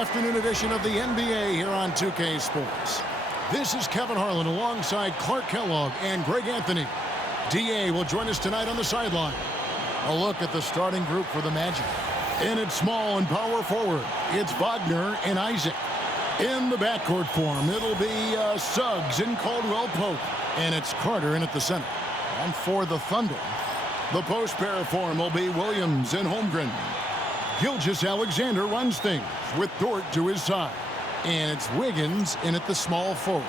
afternoon edition of the NBA here on 2K Sports. This is Kevin Harlan alongside Clark Kellogg and Greg Anthony. DA will join us tonight on the sideline. A look at the starting group for the Magic. In its small and power forward, it's Wagner and Isaac. In the backcourt form, it'll be Suggs and Caldwell Pope. And it's Carter in at the center. And for the Thunder, the post pair form will be Williams and Holmgren. Gilgeous-Alexander runs things with Dort to his side. And it's Wiggins in at the small forward.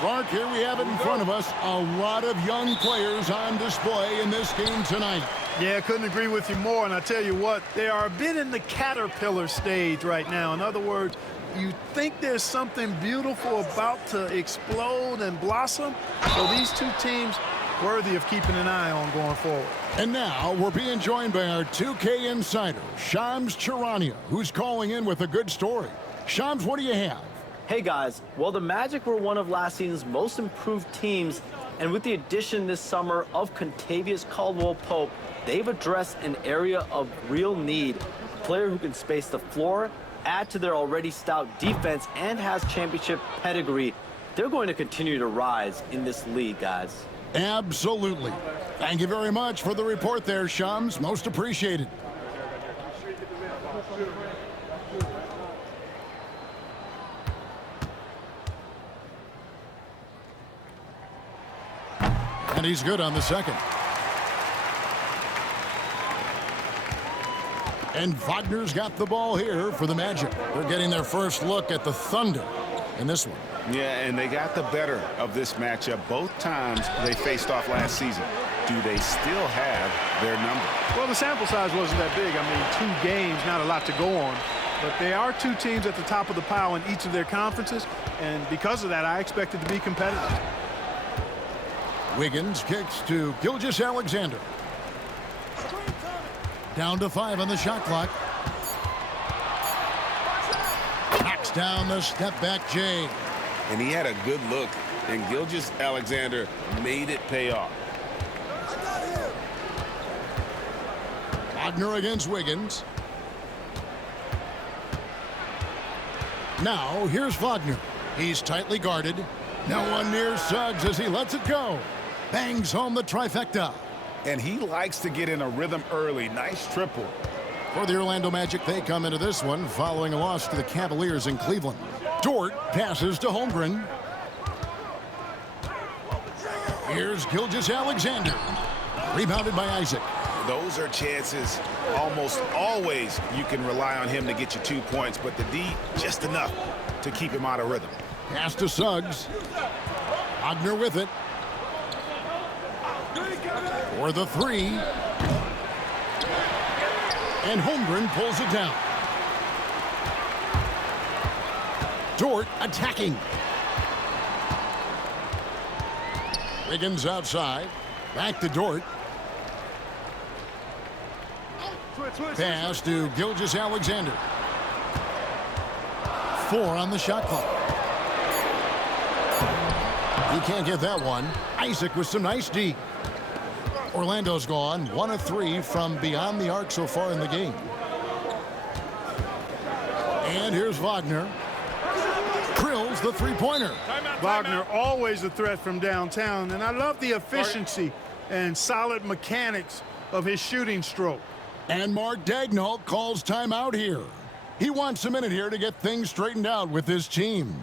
Clark, here we have it in front of us. A lot of young players on display in this game tonight. Yeah, I couldn't agree with you more. And I tell you what, they are a bit in the caterpillar stage right now. In other words, you think there's something beautiful about to explode and blossom. So these two teams worthy of keeping an eye on going forward. And now we're being joined by our 2K insider, Shams Charania, who's calling in with a good story. Shams, what do you have? Hey guys, well the Magic were one of last season's most improved teams, and with the addition this summer of Kentavious Caldwell-Pope, they've addressed an area of real need. A player who can space the floor, add to their already stout defense, and has championship pedigree. They're going to continue to rise in this league, guys. Absolutely. Thank you very much for the report there, Shams. Most appreciated. And he's good on the second. And Wagner's got the ball here for the Magic. They're getting their first look at the Thunder in this one. Yeah, and they got the better of this matchup both times they faced off last season. Do they still have their number? Well, the sample size wasn't that big. I mean, 2 games, not a lot to go on. But they are 2 teams at the top of the pile in each of their conferences. And because of that, I expect it to be competitive. Wiggins kicks to Gilgeous-Alexander. Down to 5 on the shot clock. Knocks down the step-back Jay. And he had a good look, and Gilgeous-Alexander made it pay off. Wagner against Wiggins. Now, here's Wagner. He's tightly guarded. No one near Suggs as he lets it go. Bangs home the trifecta. And he likes to get in a rhythm early. Nice triple. For the Orlando Magic, they come into this one following a loss to the Cavaliers in Cleveland. Dort passes to Holmgren. Here's Gilgeous-Alexander. Rebounded by Isaac. Those are chances. Almost always you can rely on him to get you 2 points, but the D, just enough to keep him out of rhythm. Pass to Suggs. Wagner with it. For the 3. And Holmgren pulls it down. Dort attacking. Wiggins outside. Back to Dort. Pass to Gilgeous-Alexander. 4 on the shot clock. He can't get that one. Isaac with some nice D. Orlando's gone 1 of 3 from beyond the arc so far in the game. And here's Wagner. Drills the three-pointer. Wagner always a threat from downtown, and I love the efficiency and solid mechanics of his shooting stroke. And Mark Daigneault calls timeout here. He wants a minute here to get things straightened out with his team.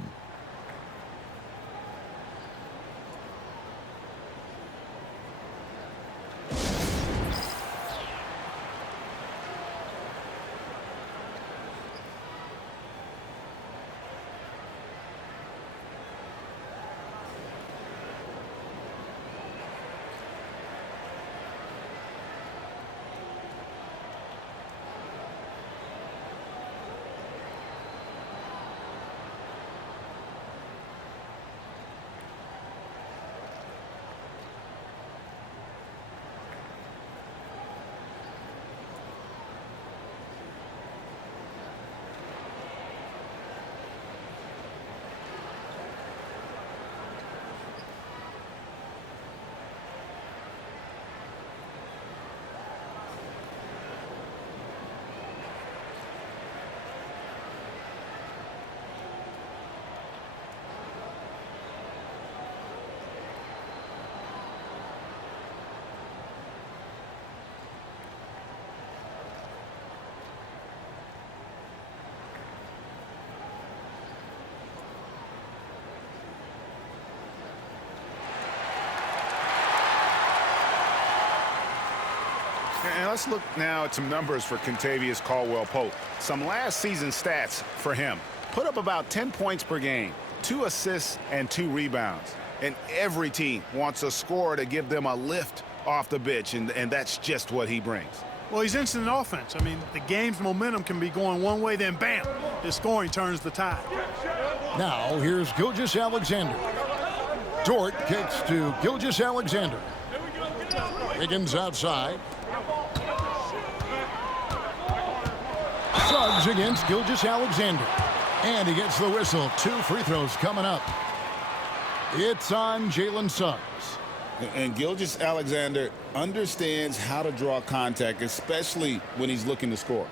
Let's look now at some numbers for Kentavious Caldwell-Pope. Some last season stats for him. Put up about 10 points per game, 2 assists and 2 rebounds. And every team wants a scorer to give them a lift off the bench, and that's just what he brings. Well, he's instant offense. I mean, the game's momentum can be going one way, then bam, his scoring turns the tide. Now, here's Gilgeous-Alexander. Dort kicks to Gilgeous-Alexander. Higgins outside. Suggs against Gilgeous-Alexander. And he gets the whistle. 2 free throws coming up. It's on Jalen Suggs. And Gilgeous-Alexander understands how to draw contact, especially when he's looking to score.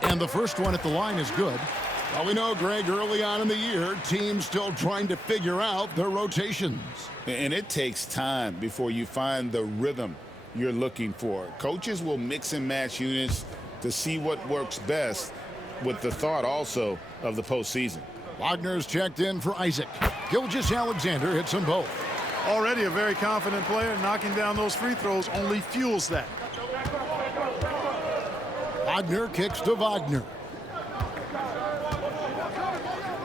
And the first one at the line is good. Well, we know, Greg, early on in the year, teams still trying to figure out their rotations. And it takes time before you find the rhythm you're looking for. Coaches will mix and match units to see what works best, with the thought also of the postseason. Wagner's checked in for Isaac. Gilgeous-Alexander hits them both. Already a very confident player. Knocking down those free throws only fuels that. Wagner kicks to Wagner.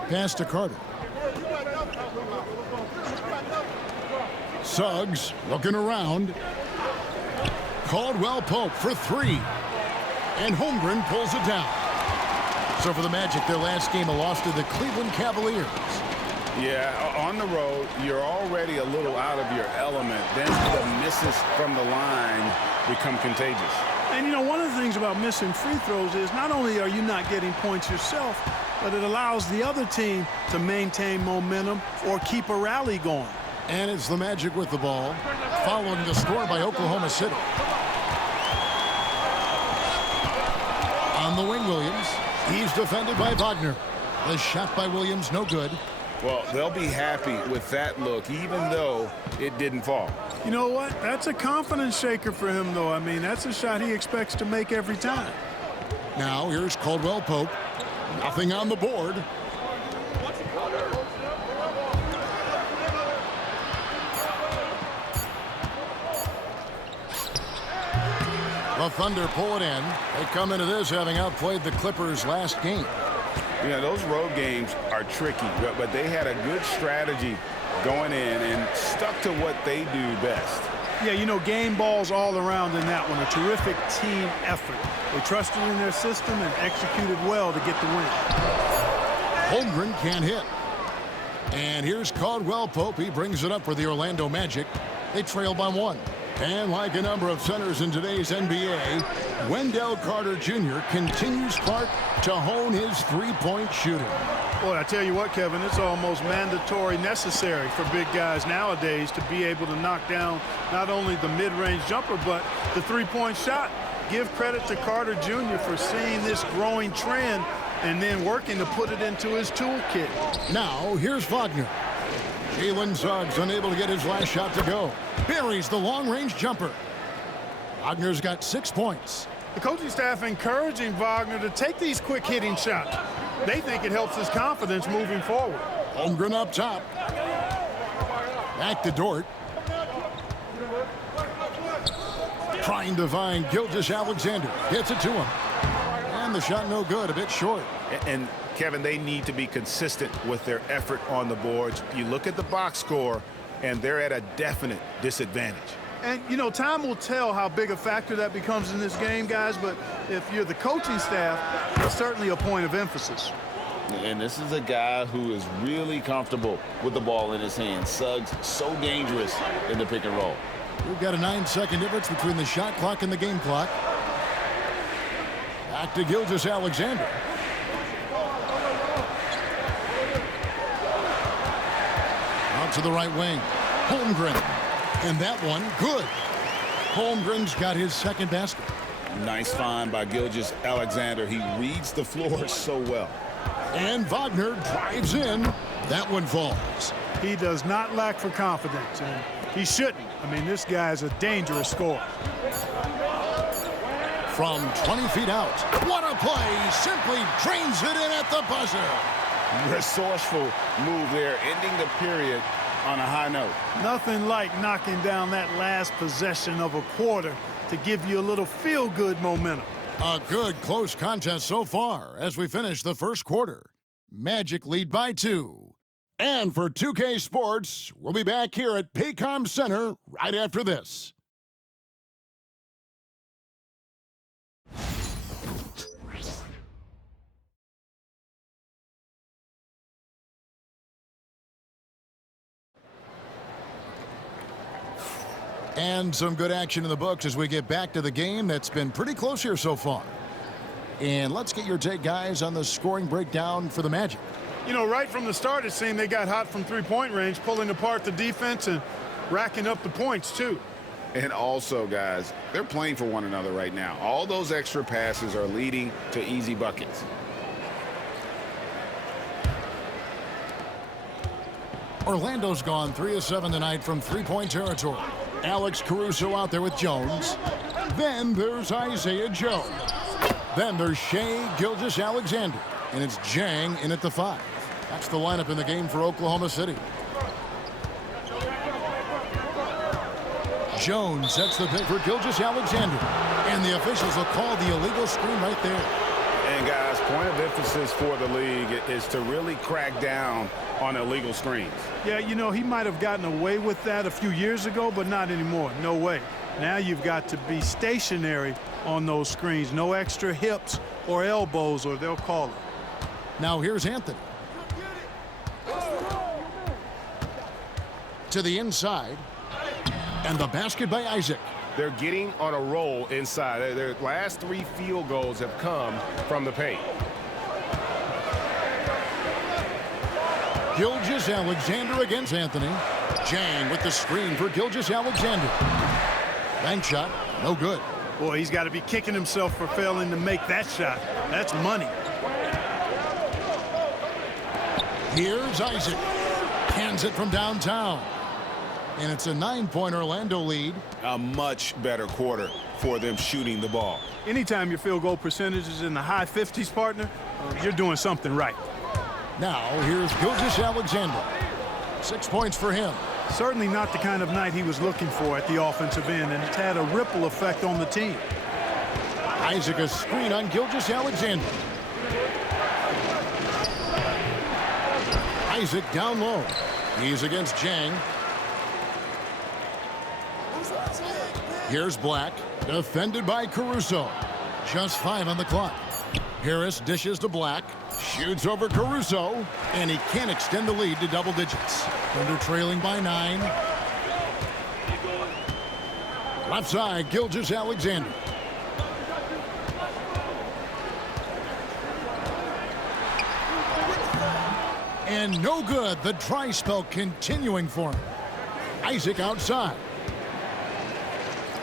Pass to Carter. Suggs looking around. Caldwell-Pope for 3. And Holmgren pulls it down. So for the Magic, their last game, a loss to the Cleveland Cavaliers. Yeah, on the road, you're already a little out of your element. Then the misses from the line become contagious. And, you know, one of the things about missing free throws is not only are you not getting points yourself, but it allows the other team to maintain momentum or keep a rally going. And it's the Magic with the ball, following the score by Oklahoma City. On the wing, Williams. He's defended by Wagner. The shot by Williams, no good. Well, they'll be happy with that look, even though it didn't fall. You know what? That's a confidence shaker for him, though. I mean, that's a shot he expects to make every time. Now, here's Caldwell-Pope. Nothing on the board. The Thunder pull it in. They come into this having outplayed the Clippers last game. You know, those road games are tricky, but they had a good strategy going in and stuck to what they do best. Yeah, you know, game balls all around in that one. A terrific team effort. They trusted in their system and executed well to get the win. Holmgren can't hit. And here's Caldwell-Pope. He brings it up for the Orlando Magic. They trail by 1. And like a number of centers in today's NBA, Wendell Carter Jr. continues, Clark, to hone his three-point shooting. Boy, I tell you what, Kevin, it's almost mandatory necessary for big guys nowadays to be able to knock down not only the mid-range jumper, but the three-point shot. Give credit to Carter Jr. for seeing this growing trend and then working to put it into his toolkit. Now, here's Wagner. Jalen Suggs unable to get his last shot to go. Buries the long-range jumper. Wagner's got 6 points. The coaching staff encouraging Wagner to take these quick-hitting shots. They think it helps his confidence moving forward. Holmgren up top. Back to Dort. Trying to find Gilgeous-Alexander. Gets it to him. And the shot no good, a bit short. And Kevin, they need to be consistent with their effort on the boards. You look at the box score, and they're at a definite disadvantage. And, you know, time will tell how big a factor that becomes in this game, guys, but if you're the coaching staff, it's certainly a point of emphasis. And this is a guy who is really comfortable with the ball in his hands. Suggs, so dangerous in the pick and roll. We've got a 9-second difference between the shot clock and the game clock. Back to Gilgeous-Alexander. Out to the right wing. Holmgren. And that one, good. Holmgren's got his second basket. Nice find by Gilgeous-Alexander. He reads the floor so well. And Wagner drives in. That one falls. He does not lack for confidence, and he shouldn't. I mean, this guy's a dangerous scorer. From 20 feet out. What a play. Simply drains it in at the buzzer. Resourceful move there, ending the period on a high note. Nothing like knocking down that last possession of a quarter to give you a little feel-good momentum. A good close contest so far as we finish the first quarter. Magic lead by 2. And for 2K Sports, we'll be back here at Paycom Center right after this. And some good action in the books as we get back to the game that's been pretty close here so far. And let's get your take, guys, on the scoring breakdown for the Magic. You know, right from the start, it seemed they got hot from three-point range, pulling apart the defense and racking up the points, too. And also, guys, they're playing for one another right now. All those extra passes are leading to easy buckets. Orlando's gone 3 of 7 tonight from three-point territory. Alex Caruso out there with Jones. Then there's Isaiah Joe. Then there's Shai Gilgeous-Alexander. And it's Jang in at the 5. That's the lineup in the game for Oklahoma City. Jones sets the pick for Gilgeous-Alexander. And the officials will call the illegal screen right there. And, guys, point of emphasis for the league is to really crack down on illegal screens. Yeah, you know, he might have gotten away with that a few years ago, but not anymore. No way. Now you've got to be stationary on those screens. No extra hips or elbows, or they'll call it. Now here's Anthony. To the inside. And the basket by Isaac. They're getting on a roll inside. Their last 3 field goals have come from the paint. Gilgeous-Alexander against Anthony. Jang with the screen for Gilgeous-Alexander. Bank shot, no good. Boy, he's got to be kicking himself for failing to make that shot. That's money. Here's Isaac. Hands it from downtown. And it's a 9-point Orlando lead. A much better quarter for them shooting the ball. Anytime your field goal percentage is in the high 50s, partner, you're doing something right. Now, here's Gilgeous-Alexander. 6 points for him. Certainly not the kind of night he was looking for at the offensive end, and it's had a ripple effect on the team. Isaac a screen on Gilgeous-Alexander. Isaac down low. He's against Jang. Here's Black, defended by Caruso. Just 5 on the clock. Harris dishes to Black, shoots over Caruso, and he can't extend the lead to double digits. Thunder trailing by 9. Left side, Gilgeous-Alexander. And no good. The dry spell continuing for him. Isaac outside.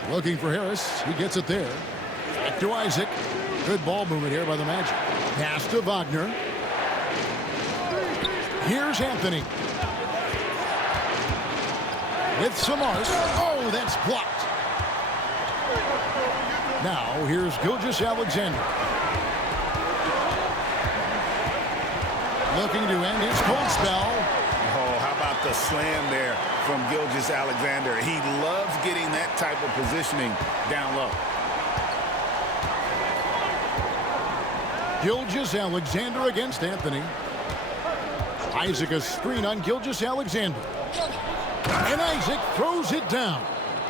Looking for Harris. He gets it there. Back to Isaac. Good ball movement here by the Magic. Pass to Wagner. Here's Anthony. With Samart. Oh, that's blocked. Now, here's Gilgeous-Alexander. Looking to end his cold spell. Oh, how about the slam there from Gilgeous-Alexander? He loves getting that type of positioning down low. Gilgeous-Alexander against Anthony. Isaac a screen on Gilgeous-Alexander. And Isaac throws it down.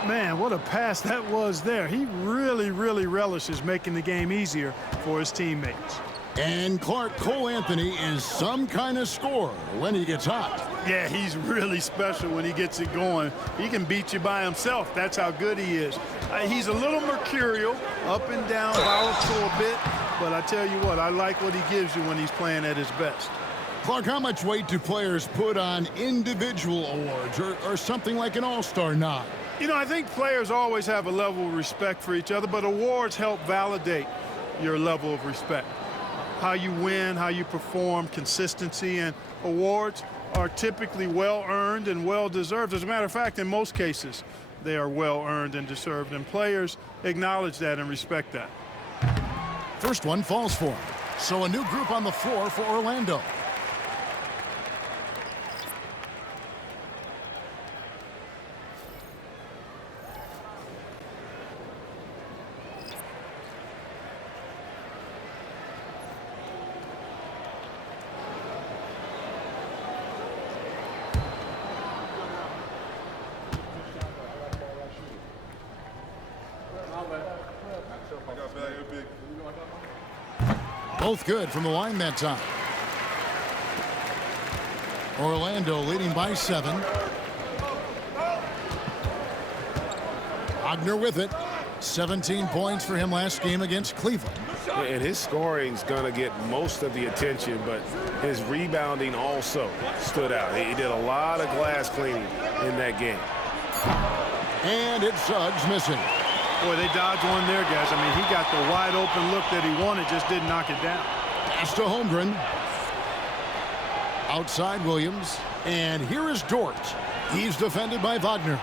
Man, what a pass that was there. He really relishes making the game easier for his teammates. And Clark Cole Anthony is some kind of scorer when he gets hot. Yeah, he's really special when he gets it going. He can beat you by himself. That's how good he is. He's a little mercurial, up and down, volatile a bit. But I tell you what, I like what he gives you when he's playing at his best. Clark, how much weight do players put on individual awards or something like an all-star nod? You know, I think players always have a level of respect for each other, but awards help validate your level of respect. How you win, how you perform, consistency, and awards, are typically well-earned and well-deserved. As a matter of fact, in most cases, they are well-earned and deserved, and players acknowledge that and respect that. First one falls for him. So a new group on the floor for Orlando. Both good from the line that time. Orlando leading by 7. Wagner with it. 17 points for him last game against Cleveland. And his scoring's going to get most of the attention, but his rebounding also stood out. He did a lot of glass cleaning in that game. And it's Suggs missing. Boy, they dodged one there, guys. I mean, he got the wide open look that he wanted, just didn't knock it down. Pass to Holmgren. Outside Williams. And here is Dort. He's defended by Wagner.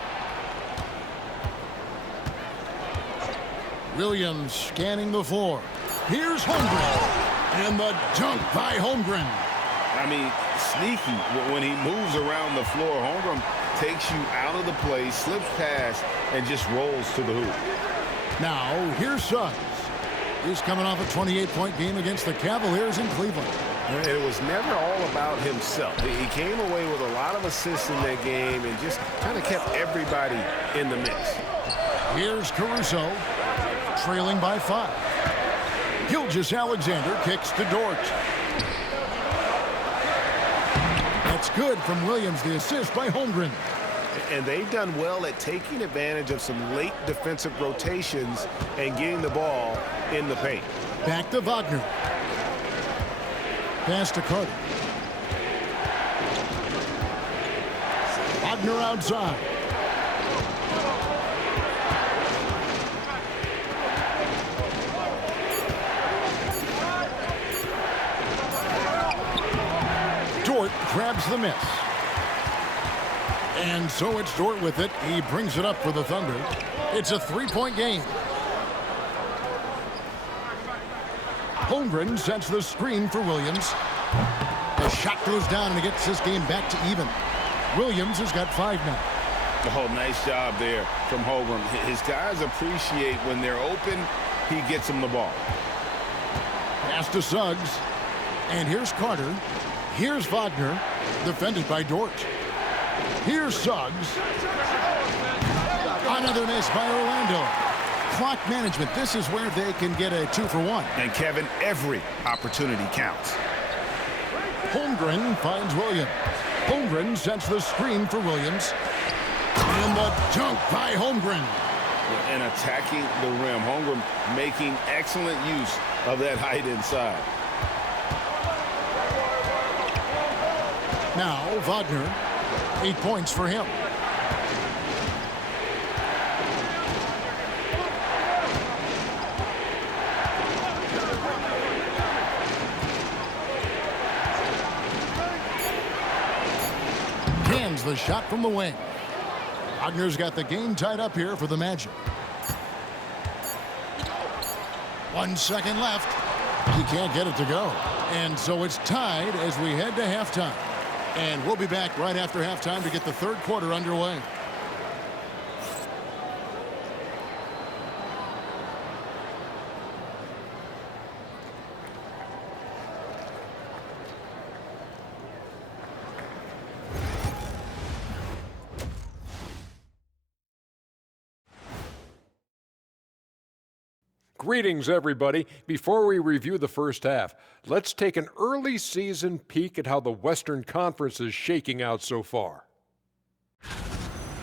Williams scanning the floor. Here's Holmgren. And the dunk by Holmgren. I mean, sneaky when he moves around the floor. Holmgren takes you out of the play, slips past, and just rolls to the hoop. Now, here's Suggs. He's coming off a 28-point game against the Cavaliers in Cleveland. And it was never all about himself. He came away with a lot of assists in that game and just kind of kept everybody in the mix. Here's Caruso, trailing by 5. Gilgeous-Alexander kicks to Dort. That's good from Williams, the assist by Holmgren. And they've done well at taking advantage of some late defensive rotations and getting the ball in the paint. Back to Wagner. Pass to Carter. Wagner outside. Dort grabs the miss. And so it's Dort with it. He brings it up for the Thunder. It's a 3-point game. Holmgren sets the screen for Williams. The shot goes down and it gets this game back to even. Williams has got 5 now. Oh, nice job there from Holmgren. His guys appreciate when they're open, he gets them the ball. Pass to Suggs. And here's Carter. Here's Wagner, defended by Dort. Here's Suggs. Another miss by Orlando. Clock management. This is where they can get a 2-for-1. And Kevin, every opportunity counts. Holmgren finds Williams. Holmgren sets the screen for Williams. And the dunk by Holmgren. And attacking the rim. Holmgren making excellent use of that height inside. Now Wagner, 8 points for him. Cans the shot from the wing. Wagner's got the game tied up here for the Magic. 1 second left. He can't get it to go. And so it's tied as we head to halftime. And we'll be back right after halftime to get the third quarter underway. Greetings, everybody. Before we review the first half, let's take an early season peek at how the Western Conference is shaking out so far.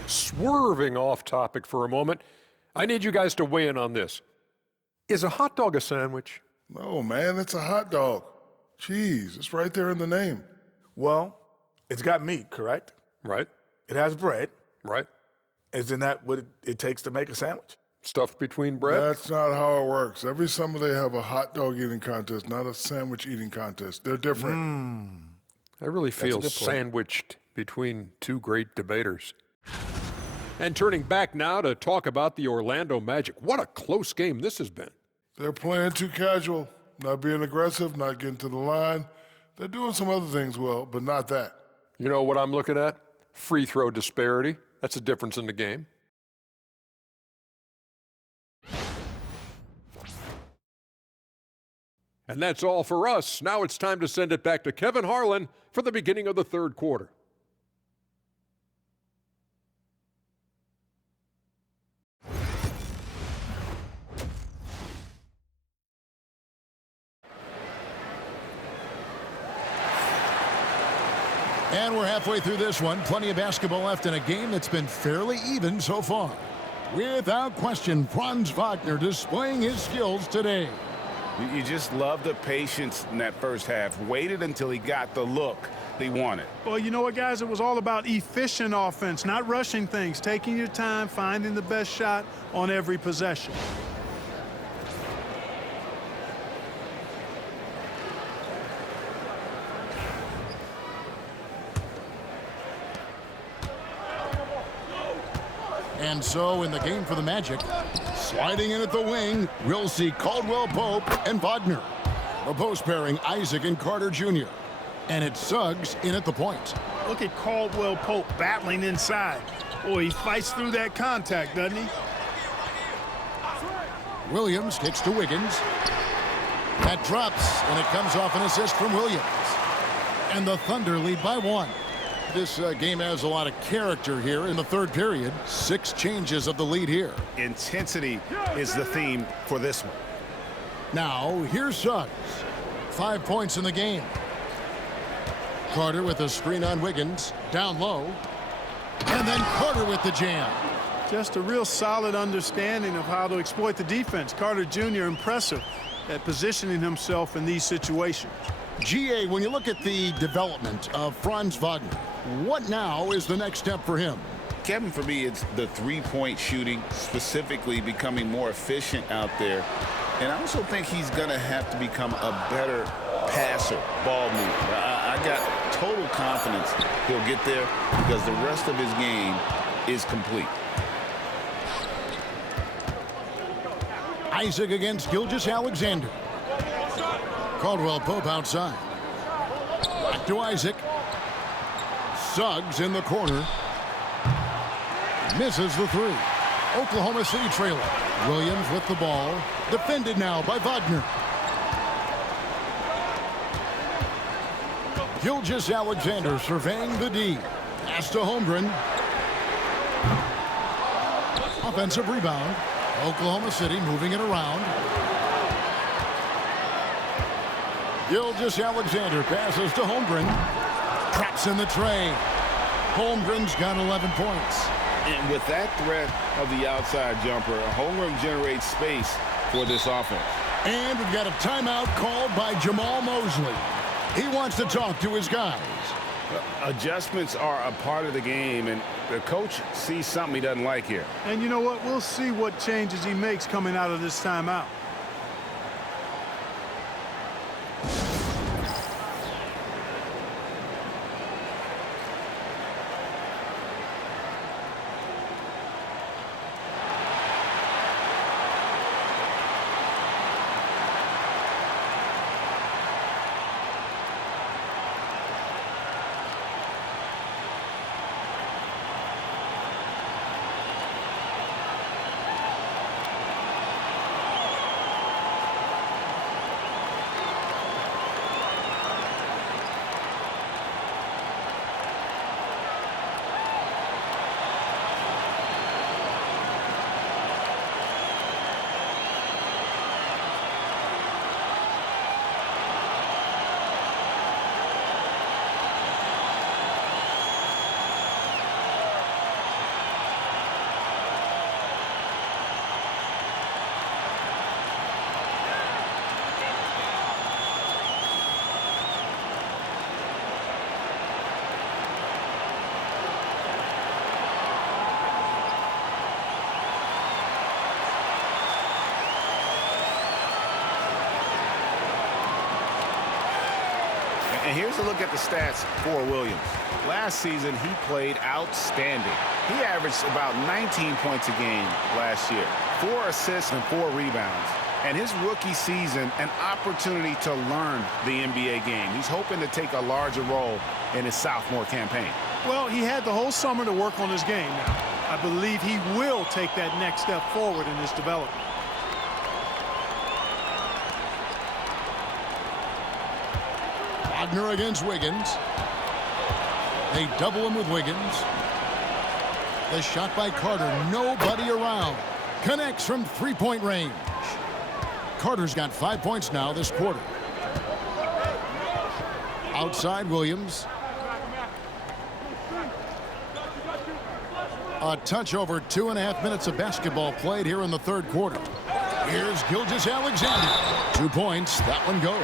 Swerving off topic for a moment, I need you guys to weigh in on this. Is a hot dog a sandwich? No, man, it's a hot dog. Cheese, it's right there in the name. Well, it's got meat, correct? Right. It has bread. Right. Isn't that what it takes to make a sandwich? Stuffed between bread? That's not how it works. Every summer they have a hot dog eating contest, not a sandwich eating contest. They're different. I really feel sandwiched between two great debaters. And turning back now to talk about the Orlando Magic. What a close game this has been. They're playing too casual, not being aggressive, not getting to the line. They're doing some other things well, but not that. You know what I'm looking at? Free throw disparity. That's a difference in the game. And that's all for us. Now it's time to send it back to Kevin Harlan for the beginning of the third quarter. And we're halfway through this one. Plenty of basketball left in a game that's been fairly even so far. Without question, Franz Wagner displaying his skills today. You just love the patience in that first half. Waited until he got the look he wanted. Well, you know what, guys? It was all about efficient offense, not rushing things, taking your time, finding the best shot on every possession. And so in the game for the Magic, sliding in at the wing, we'll see Caldwell Pope and Wagner. The post pairing, Isaac and Carter Jr. And it's Suggs in at the point. Look at Caldwell Pope battling inside. Boy, he fights through that contact, doesn't he? Williams kicks to Wiggins. That drops, and it comes off an assist from Williams. And the Thunder lead by 1. This game has a lot of character here in the third period. 6 changes of the lead here. Intensity is the theme for this one. Now, here's Suggs. 5 points in the game. Carter with a screen on Wiggins. Down low. And then Carter with the jam. Just a real solid understanding of how to exploit the defense. Carter Jr. impressive at positioning himself in these situations. GA, when you look at the development of Franz Wagner, what now is the next step for him? Kevin, for me, it's the three-point shooting, specifically becoming more efficient out there. And I also think he's going to have to become a better passer, ball mover. I got total confidence he'll get there because the rest of his game is complete. Isaac against Gilgeous-Alexander. Caldwell Pope outside. Back to Isaac. Suggs in the corner. Misses the 3. Oklahoma City trailer. Williams with the ball. Defended now by Wagner. Gilgeous-Alexander surveying the D. Pass to Holmgren. Offensive rebound. Oklahoma City moving it around. Gilgeous-Alexander passes to Holmgren. Traps in the tray. Holmgren's got 11 points. And with that threat of the outside jumper, Holmgren generates space for this offense. And we've got a timeout called by Jamal Mosley. He wants to talk to his guys. Adjustments are a part of the game, and the coach sees something he doesn't like here. And you know what? We'll see what changes he makes coming out of this timeout. And here's a look at the stats for Williams. Last season, he played outstanding. He averaged about 19 points a game last year, 4 assists and 4 rebounds. And his rookie season, an opportunity to learn the NBA game. He's hoping to take a larger role in his sophomore campaign. Well, he had the whole summer to work on his game now. I believe he will take that next step forward in his development. Wagner against Wiggins. They double him with Wiggins. The shot by Carter. Nobody around. Connects from three-point range. Carter's got 5 points now this quarter. Outside Williams. A touch over 2.5 minutes of basketball played here in the third quarter. Here's Gilgeous-Alexander. 2 points. That one goes.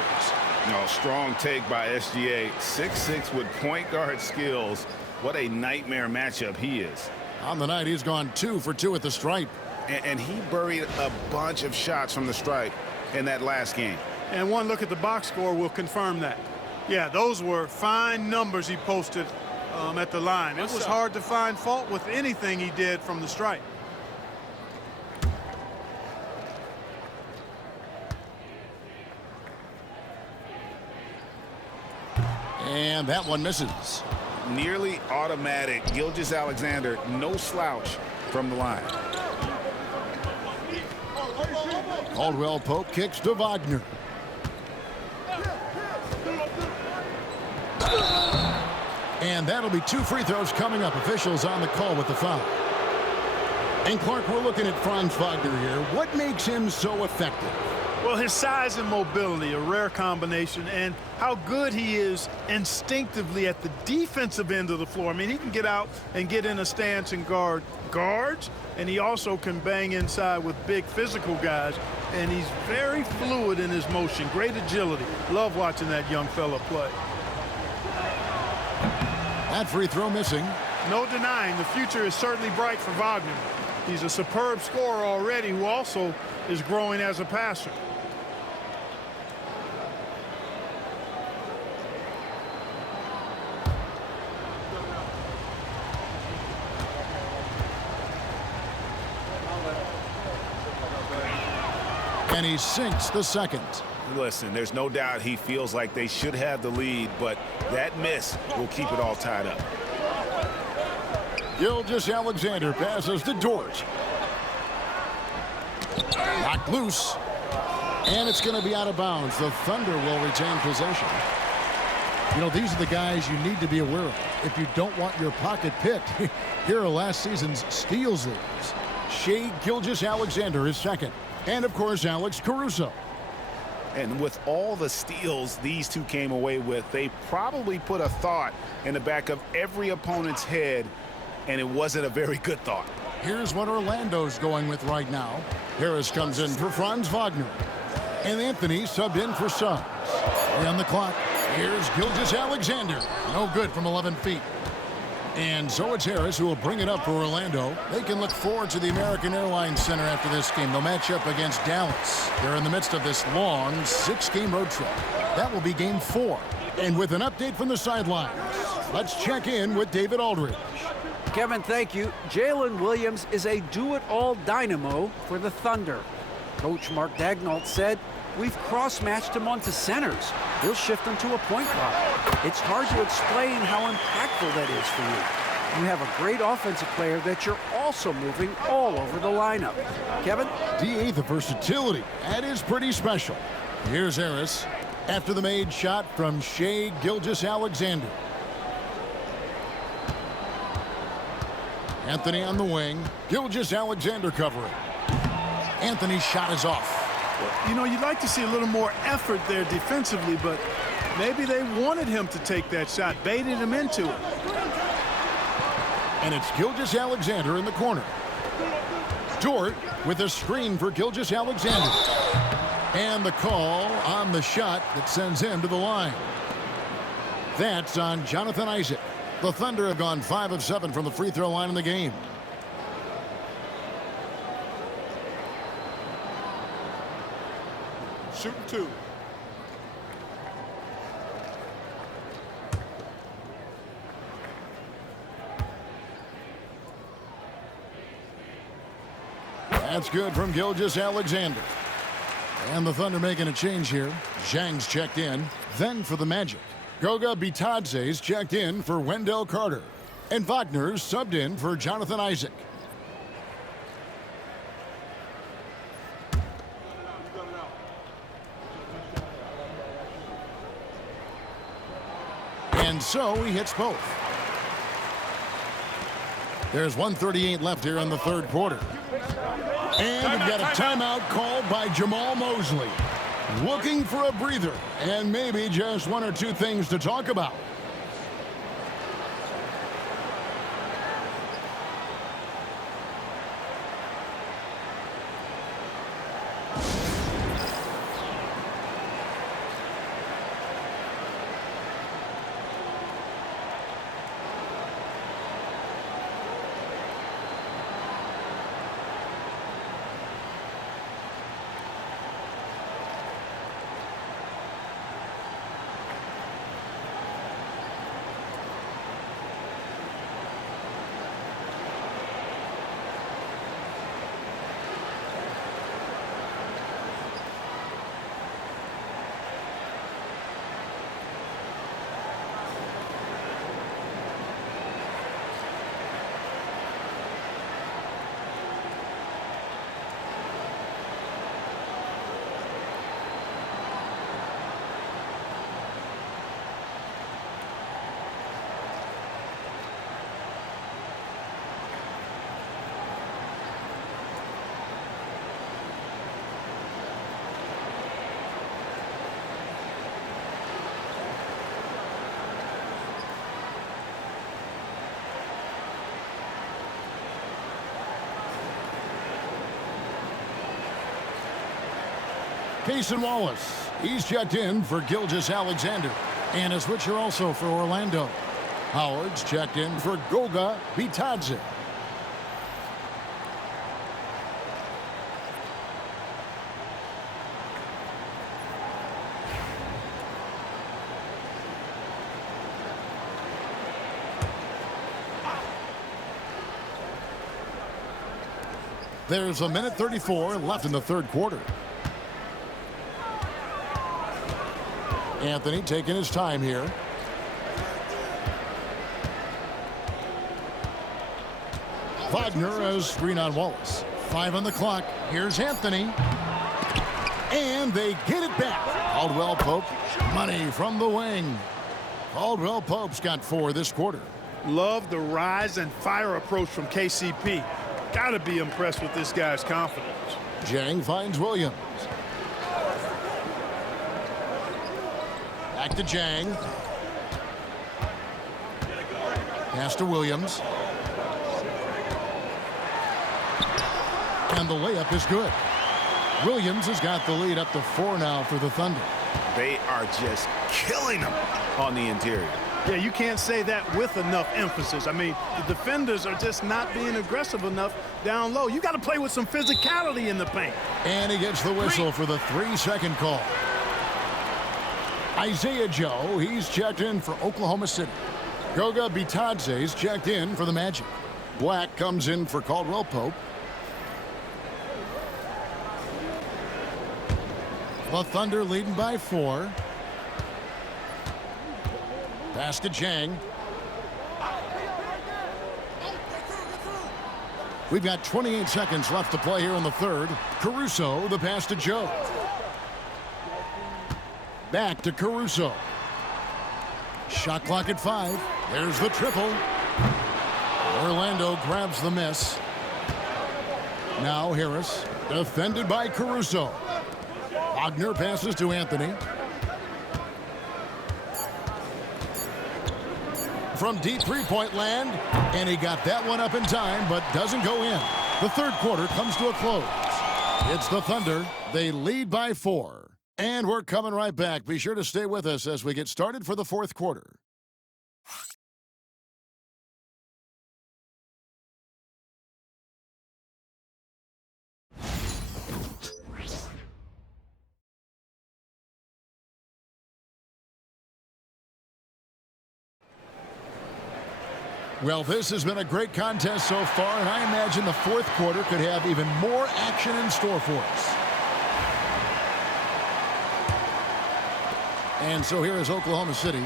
No, strong take by SGA. 6'6" with point guard skills. What a nightmare matchup he is. On the night, he's gone 2 for 2 at the stripe. And he buried a bunch of shots from the stripe in that last game. And one look at the box score will confirm that. Yeah, those were fine numbers he posted at the line. It was hard to find fault with anything he did from the stripe. And that one misses. Nearly automatic. Gilgeous-Alexander, no slouch from the line. Caldwell Pope kicks to Wagner. And that'll be 2 free throws coming up. Officials on the call with the foul. And Clark, we're looking at Franz Wagner here. What makes him so effective? Well, his size and mobility, a rare combination, and how good he is instinctively at the defensive end of the floor. I mean, he can get out and get in a stance and guard guards, and he also can bang inside with big physical guys, and he's very fluid in his motion, great agility. Love watching that young fella play. That free throw missing. No denying the future is certainly bright for Wagner. He's a superb scorer already who also is growing as a passer. And he sinks the second. Listen, there's no doubt he feels like they should have the lead, but that miss will keep it all tied up. Gilgeous-Alexander passes to Dort. Knocked loose. And it's going to be out of bounds. The Thunder will retain possession. You know, these are the guys you need to be aware of if you don't want your pocket picked. Here are last season's steals leaders. Shai Gilgeous-Alexander is second. And, of course, Alex Caruso. And with all the steals these two came away with, they probably put a thought in the back of every opponent's head, and it wasn't a very good thought. Here's what Orlando's going with right now. Harris comes in for Franz Wagner. And Anthony subbed in for Suggs. On the clock, here's Gilgeous-Alexander. No good from 11 feet. And so it's Harris who will bring it up for Orlando. They can look forward to the American Airlines Center after this game. They'll match up against Dallas. They're in the midst of this long 6-game road trip. That will be game 4. And with an update from the sidelines, let's check in with David Aldridge. Kevin, thank you. Jalen Williams is a do-it-all dynamo for the Thunder. Coach Mark Daigneault said, "We've cross-matched him onto centers. He'll shift him to a point guard." It's hard to explain how impactful that is for you. You have a great offensive player that you're also moving all over the lineup. Kevin? D.A. the versatility. That is pretty special. Here's Harris after the made shot from Shai Gilgeous-Alexander. Anthony on the wing. Gilgeous-Alexander covering. Anthony's shot is off. You know, you'd like to see a little more effort there defensively, but maybe they wanted him to take that shot, baited him into it. And it's Gilgeous-Alexander in the corner. Dort with a screen for Gilgeous-Alexander. And the call on the shot that sends him to the line. That's on Jonathan Isaac. The Thunder have gone 5 of 7 from the free throw line in the game. Shooting 2. That's good from Gilgeous-Alexander. And the Thunder making a change here. Zhang's checked in. Then for the Magic, Goga Bitadze's checked in for Wendell Carter. And Wagner's subbed in for Jonathan Isaac. And so he hits both. There's 1:38 left here in the third quarter. And we've got a timeout called by Jamal Mosley. Looking for a breather and maybe just one or two things to talk about. Cason Wallace, he's checked in for Gilgeous-Alexander. And a switcher also for Orlando. Howard's checked in for Goga Bitadze. There's 1:34 left in the third quarter. Anthony taking his time here. Wagner has screen on Wallace. 5 on the clock. Here's Anthony. And they get it back. Caldwell Pope, money from the wing. Caldwell Pope's got 4 this quarter. Love the rise and fire approach from KCP. Got to be impressed with this guy's confidence. Zhang finds Williams. Back to Zhang. Pass to Williams. And the layup is good. Williams has got the lead up to 4 now for the Thunder. They are just killing them on the interior. Yeah, you can't say that with enough emphasis. I mean, the defenders are just not being aggressive enough down low. You got to play with some physicality in the paint. And he gets the whistle for the 3-second call. Isaiah Joe, he's checked in for Oklahoma City. Goga Bitadze's checked in for the Magic. Black comes in for Caldwell Pope. The Thunder leading by 4. Pass to Zhang. We've got 28 seconds left to play here in the third. Caruso, the pass to Joe. Back to Caruso. Shot clock at 5. There's the triple. Orlando grabs the miss. Now Harris, defended by Caruso. Wagner passes to Anthony. From deep three-point land, and he got that one up in time, but doesn't go in. The third quarter comes to a close. It's the Thunder. They lead by 4. And we're coming right back. Be sure to stay with us as we get started for the fourth quarter. Well, this has been a great contest so far, and I imagine the fourth quarter could have even more action in store for us. And so here is Oklahoma City.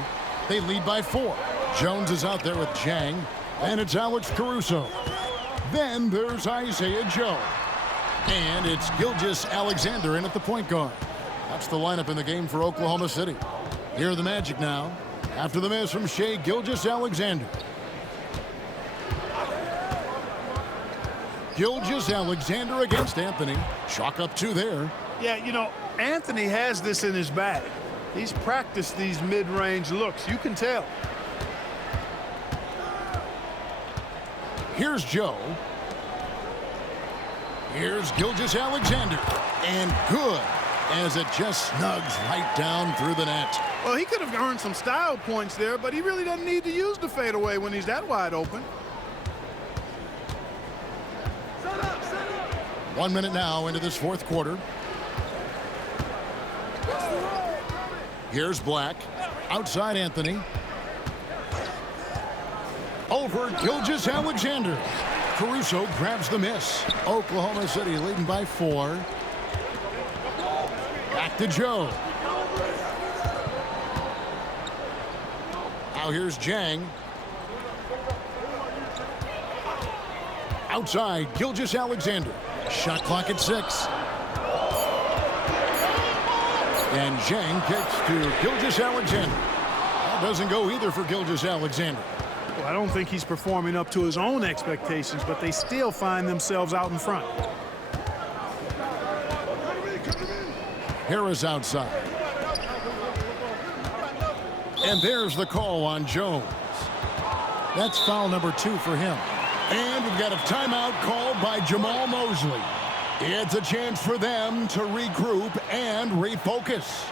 They lead by 4. Jones is out there with Jang, and it's Alex Caruso. Then there's Isaiah Joe. And it's Gilgeous Alexander in at the point guard. That's the lineup in the game for Oklahoma City. Here are the Magic now. After the miss from Shai Gilgeous Alexander. Gilgeous Alexander against Anthony. Chalk up 2 there. Yeah, you know, Anthony has this in his bag. He's practiced these mid-range looks. You can tell. Here's Joe. Here's Gilgeous Alexander. And good, as it just snugs right down through the net. Well, he could have earned some style points there, but he really doesn't need to use the fadeaway when he's that wide open. 1 minute now into this fourth quarter. Here's Black. Outside Anthony. Over Gilgeous Alexander. Caruso grabs the miss. Oklahoma City leading by 4. Back to Joe. Now here's Jang. Outside, Gilgeous Alexander. Shot clock at 6. And Jang kicks to Gilgeous Alexander. That doesn't go either for Gilgeous Alexander. Well, I don't think he's performing up to his own expectations, but they still find themselves out in front. Harris outside. And there's the call on Jones. That's foul number 2 for him. And we've got a timeout called by Jamahl Mosley. It's a chance for them to regroup and refocus.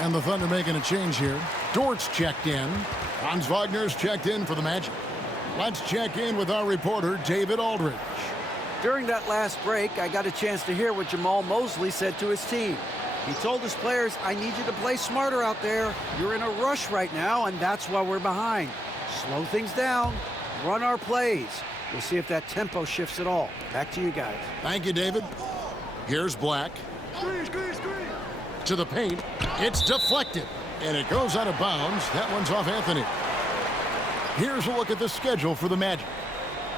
And the Thunder making a change here. Dort's checked in. Franz Wagner's checked in for the Magic. Let's check in with our reporter, David Aldridge. During that last break, I got a chance to hear what Jamahl Mosley said to his team. He told his players, I need you to play smarter out there. You're in a rush right now, and that's why we're behind. Slow things down. Run our plays. We'll see if that tempo shifts at all. Back to you guys. Thank you, David. Here's Black. To the paint. It's deflected. And it goes out of bounds. That one's off Anthony. Here's a look at the schedule for the Magic.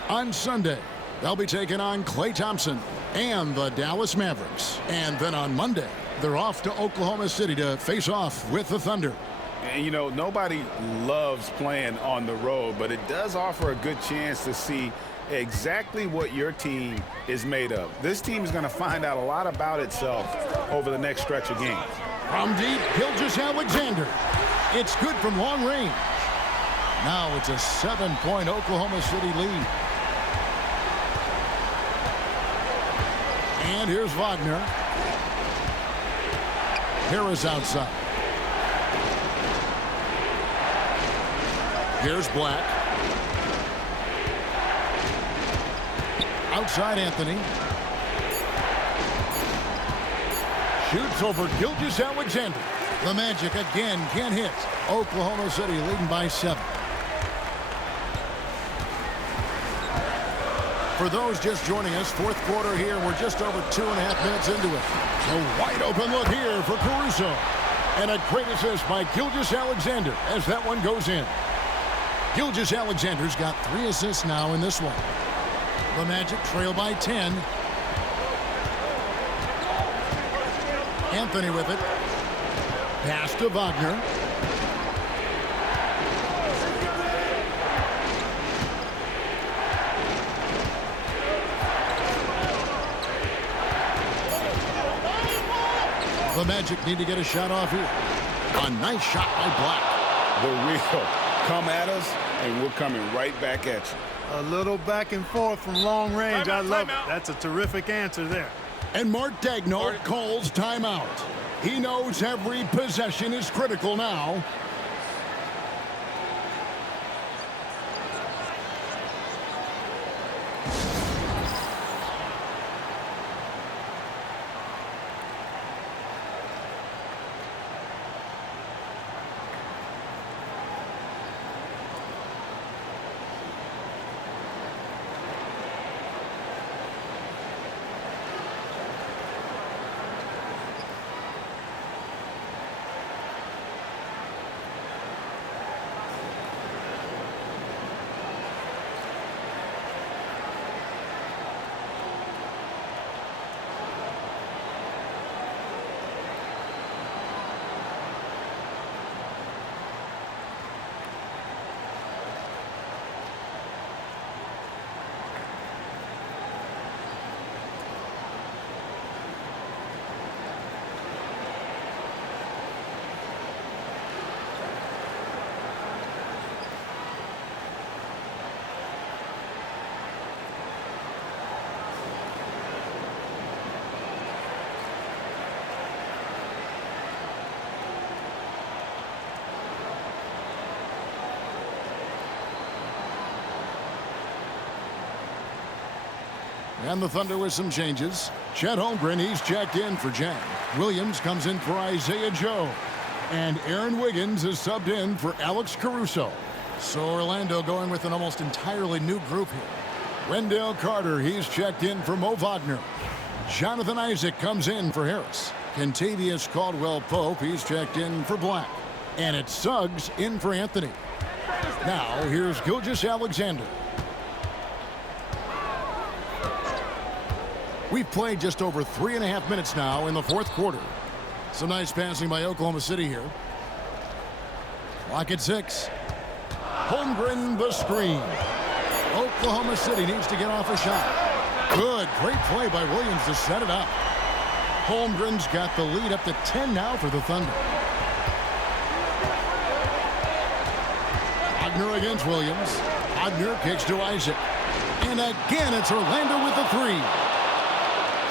On Sunday, they'll be taking on Klay Thompson and the Dallas Mavericks. And then on Monday, they're off to Oklahoma City to face off with the Thunder. And, you know, nobody loves playing on the road, but it does offer a good chance to see exactly what your team is made of. This team is going to find out a lot about itself over the next stretch of games. From deep, Gilgeous Alexander. It's good from long range. Now it's a 7-point Oklahoma City lead. And here's Wagner. Harris outside. Here's Black. Outside Anthony. shoots over Gilgeous-Alexander. The Magic again can't hit. Oklahoma City leading by 7. For those just joining us, fourth quarter here. We're just over 2.5 minutes into it. A wide open look here for Caruso. And a great assist by Gilgeous-Alexander as that one goes in. Gilgeous-Alexander's got 3 assists now in this one. The Magic trail by 10. Anthony with it. Pass to Wagner. The Magic need to get a shot off here. A nice shot by Black. The real come at us, and we're coming right back at you. A little back and forth from long range. I love it. That's a terrific answer there. And Mark Daigneault calls timeout. He knows every possession is critical now. And the Thunder with some changes. Chet Holmgren, he's checked in for Jan. Williams comes in for Isaiah Joe. And Aaron Wiggins is subbed in for Alex Caruso. So Orlando going with an almost entirely new group here. Wendell Carter, he's checked in for Mo Wagner. Jonathan Isaac comes in for Harris. Kentavious Caldwell-Pope, he's checked in for Black. And it's Suggs in for Anthony. Now here's Gilgeous-Alexander. We've played just over 3.5 minutes now in the fourth quarter. Some nice passing by Oklahoma City here. Clock at 6. Holmgren the screen. Oklahoma City needs to get off a shot. Good, great play by Williams to set it up. Holmgren's got the lead up to 10 now for the Thunder. Wagner against Williams. Wagner kicks to Isaac. And again, it's Orlando with the 3.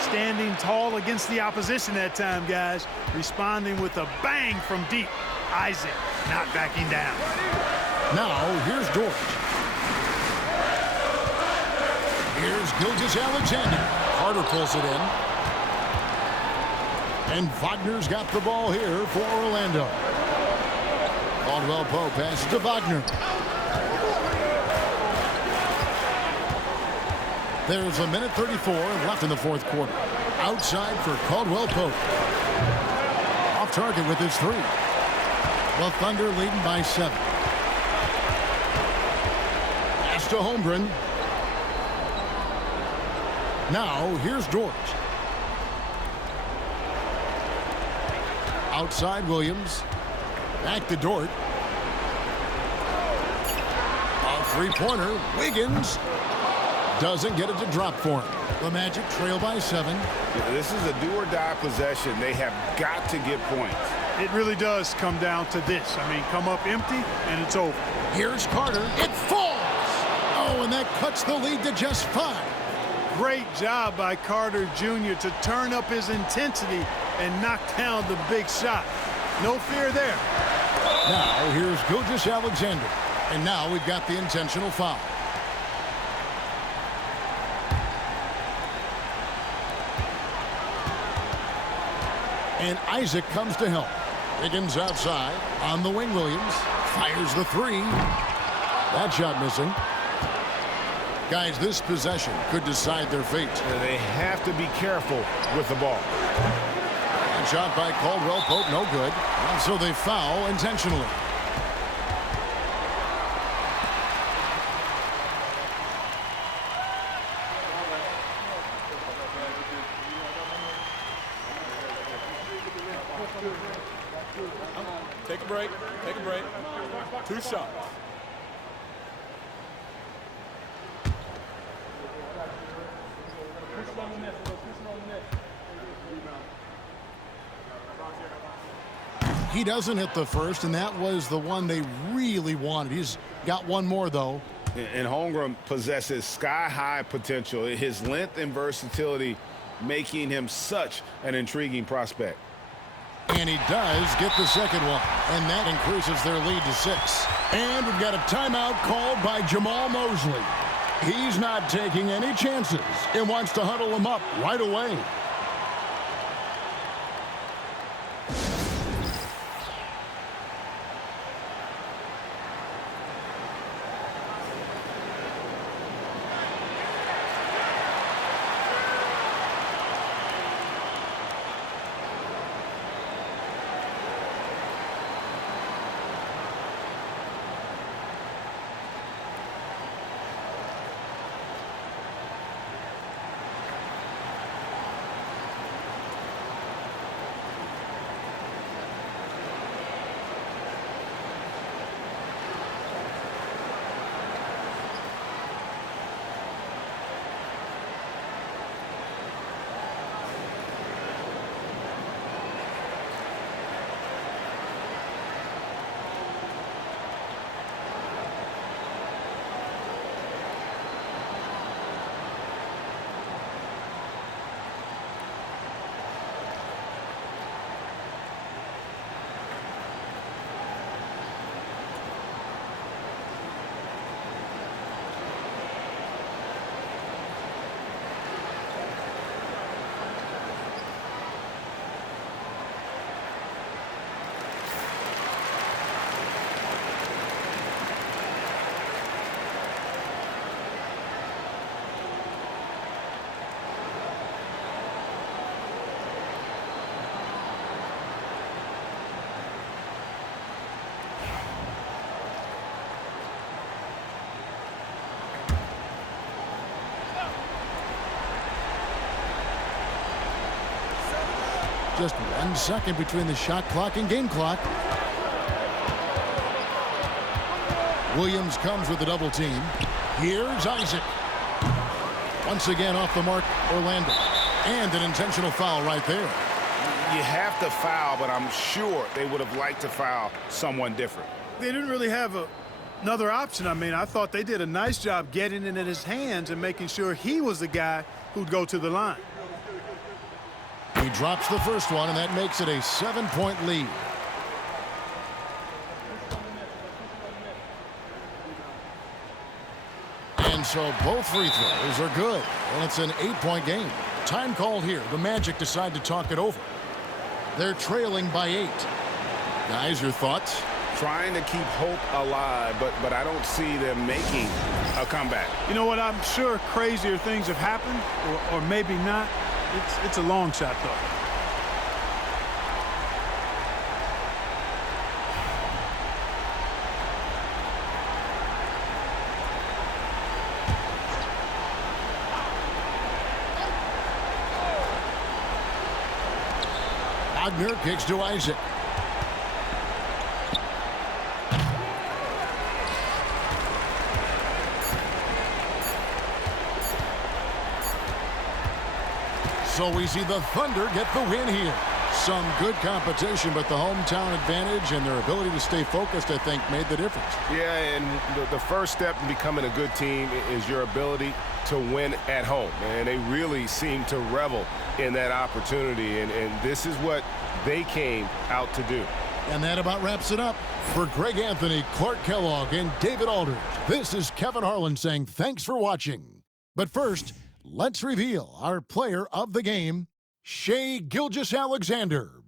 Standing tall against the opposition that time, guys. Responding with a bang from deep. Isaac not backing down. Now, here's Dort. Here's Gilgeous-Alexander. Carter pulls it in. And Wagner's got the ball here for Orlando. Caldwell-Pope passes to Wagner. There's a minute 34 left in the fourth quarter. Outside for Caldwell-Pope. Off target with his 3. The Thunder leading by 7. Pass to Holmgren. Now here's Dort. Outside Williams. Back to Dort. A three-pointer. Wiggins doesn't get it to drop for him. The Magic trail by 7. This is a do-or-die possession. They have got to get points. It really does come down to this. I mean, come up empty, and it's over. Here's Carter. It falls! Oh, and that cuts the lead to just 5. Great job by Carter Jr. to turn up his intensity and knock down the big shot. No fear there. Now, here's Gilgeous-Alexander. And now we've got the intentional foul. And Isaac comes to help. Higgins outside. On the wing, Williams. Fires the three. That shot missing. Guys, this possession could decide their fate. They have to be careful with the ball. And shot by Caldwell Pope, no good. And so they foul intentionally. Take a break. Take a break. 2 shots. He doesn't hit the first, and that was the one they really wanted. He's got one more, though. And Holmgren possesses sky-high potential. His length and versatility making him such an intriguing prospect. And he does get the second one, and that increases their lead to 6. And we've got a timeout called by Jamal Mosley. He's not taking any chances and wants to huddle him up right away. Just 1 second between the shot clock and game clock. Williams comes with a double team. Here's Isaac. Once again off the mark, Orlando. And an intentional foul right there. You have to foul, but I'm sure they would have liked to foul someone different. They didn't really have another option. I mean, I thought they did a nice job getting it in his hands and making sure he was the guy who'd go to the line. He drops the first one, and that makes it a 7-point lead. And so both free throws are good, and it's an 8-point game. Time called here. The Magic decide to talk it over. They're trailing by 8. Guys, your thoughts? Trying to keep hope alive, but I don't see them making a comeback. You know what? I'm sure crazier things have happened, or maybe not. It's a long shot, though. Wagner kicks to Isaac. So we see the Thunder get the win here. Some good competition, but the hometown advantage and their ability to stay focused, I think, made the difference. Yeah, and the first step in becoming a good team is your ability to win at home. And they really seem to revel in that opportunity, and this is what they came out to do. And that about wraps it up. For Greg Anthony, Clark Kellogg, and David Aldridge, this is Kevin Harlan saying thanks for watching. But first, let's reveal our player of the game, Shai Gilgeous-Alexander.